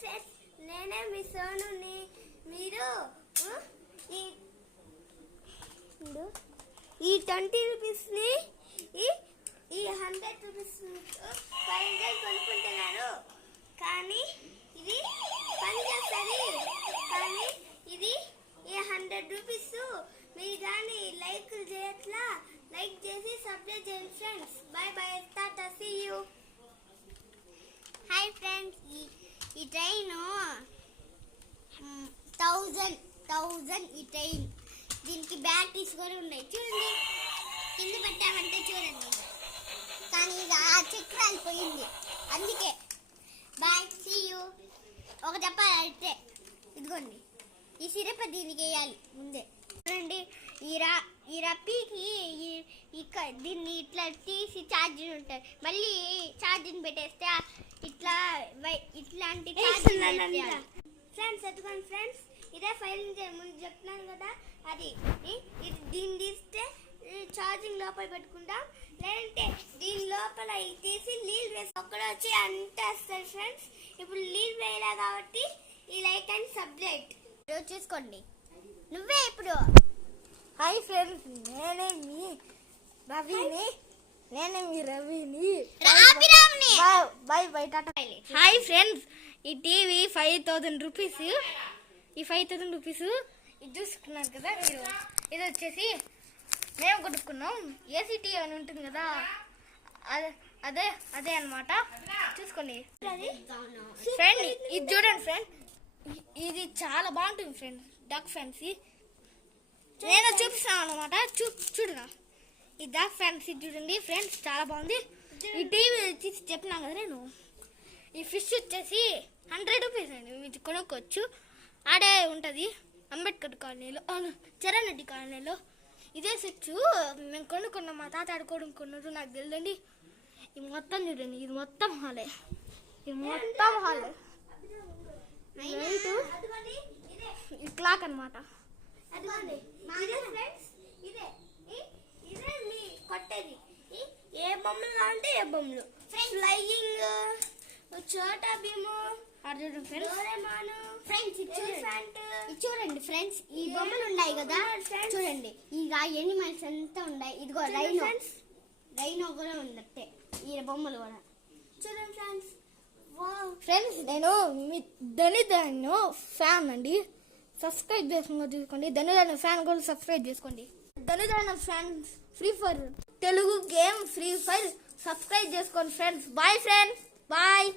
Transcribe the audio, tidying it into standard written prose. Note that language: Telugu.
ఫ్రెండ్స్, నేనే మీ సోనుని. మీరు ఈ 20 రూపీస్ని ఈ 100 రూపీస్ ఫైనల్ కొనుక్కుంటున్నాను. కానీ ఇది పని చేస్తుంది. కానీ ఇది ఈ 100 రూపీస్ మీరు కానీ లైక్ చేయట్లా. లైక్ చేసి సబ్స్క్రైబ్ చేయండి friends. Bye bye, tata, see you. Hi friends, ఈ ట్రైన్ 1000 ఈ ట్రైన్. దీనికి బ్యాటరీస్ కూడా ఉన్నాయి చూడండి. కింద పెట్టామంటే చూడండి. కానీ ఇది ఆ చక్రాలు పోయింది, అందుకే. Bye, see you. ఒక చెప్పాలంటే ఇదిగోండి, ఈ సిరప్ దీనికి వేయాలి ముందే. చూడండి, ఈ రప్పీకి దీన్ని ఇట్లా తీసి ఛార్జింగ్ ఉంటుంది. మళ్ళీ ఛార్జింగ్ పెట్టేస్తే ఇట్లాంటి ఫ్రెండ్స్ ఎత్తుకోండి ఫ్రెండ్స్. ఇదే ఫైల్ ముందు చెప్తున్నాను కదా, అది దీన్ని తీస్తే ఛార్జింగ్ లోపల పెట్టుకుంటాం. లేదంటే దీని లోపల తీసి నీళ్ళు వేసి ఒక్కడ వచ్చి అంటేస్తారు ఫ్రెండ్స్. ఇప్పుడు నీళ్ళు వేయలే కాబట్టి ఈ లైట్ అండ్ సబ్జెక్ట్ చూసుకోండి. నువ్వే ఇప్పుడు. హాయ్ ఫ్రెండ్స్, నేనే మీ రవిని. Bye bye, tata. Hi friends, ఈ టీవీ 5000 రూపీస్. ఈ 5000 రూపీస్ ఇది చూసుకున్నారు కదా మీరు. ఇది వచ్చేసి మేము కొనుక్కున్నాం. ఏసీ టీవీ అని ఉంటుంది కదా, అదే అన్నమాట. చూసుకోండి ఫ్రెండ్, ఇది చూడండి ఫ్రెండ్. ఇది చాలా బాగుంటుంది ఫ్రెండ్. డక్ ఫ్యాన్సీ నేను చూపిస్తాను అనమాట. చూడరా, ఈ డక్ ఫ్యాన్సీ చూడండి ఫ్రెండ్స్, చాలా బాగుంది. ఈ టీవీ వచ్చేసి చెప్పినాను కదా నేను. ఈ ఫిష్ వచ్చేసి 100 రూపీస్ అండి. ఇది కొనుక్కోవచ్చు. ఆడే ఉంటుంది అంబేద్కర్ కాలనీలో, చరణ్ రెడ్డి కాలనీలో. ఇదే స్విచ్ మేము కొనుక్కున్నాం. మా తాత ఆడ కొనుక్కున్నారు, నాకు తెలియదండి. ఇది మొత్తం చూడండి, ఇది మొత్తం హాలే. ఈ క్లాక్ అనమాట. కొట్టేది ఏ బొమ్మలు కావాలంటే ఏ బొమ్మలు. ఫ్లయింగ్, చోటా భీము, చూడండి ఫ్రెండ్స్, ఈ బొమ్మలు ఉన్నాయి కదా చూడండి. ఇక ఎనిమల్స్ అంతా ఉన్నాయి. ఇదిగో రైనో కూడా ఉంది. ఈ బొమ్మలు కూడా చూడండి ఫ్రెండ్స్. ఫ్రెండ్స్, నేను మీ ధనుధను ఫ్యాన్ అండి. సబ్స్క్రైబ్ చేసుకుని చూసుకోండి. ధనుధను ఫ్యాన్ కూడా సబ్స్క్రైబ్ చేసుకోండి. Dhanudhanu fan free fire Telugu game free fire subscribe చేసుకోండి ఫ్రెండ్స్. Bye friends, bye.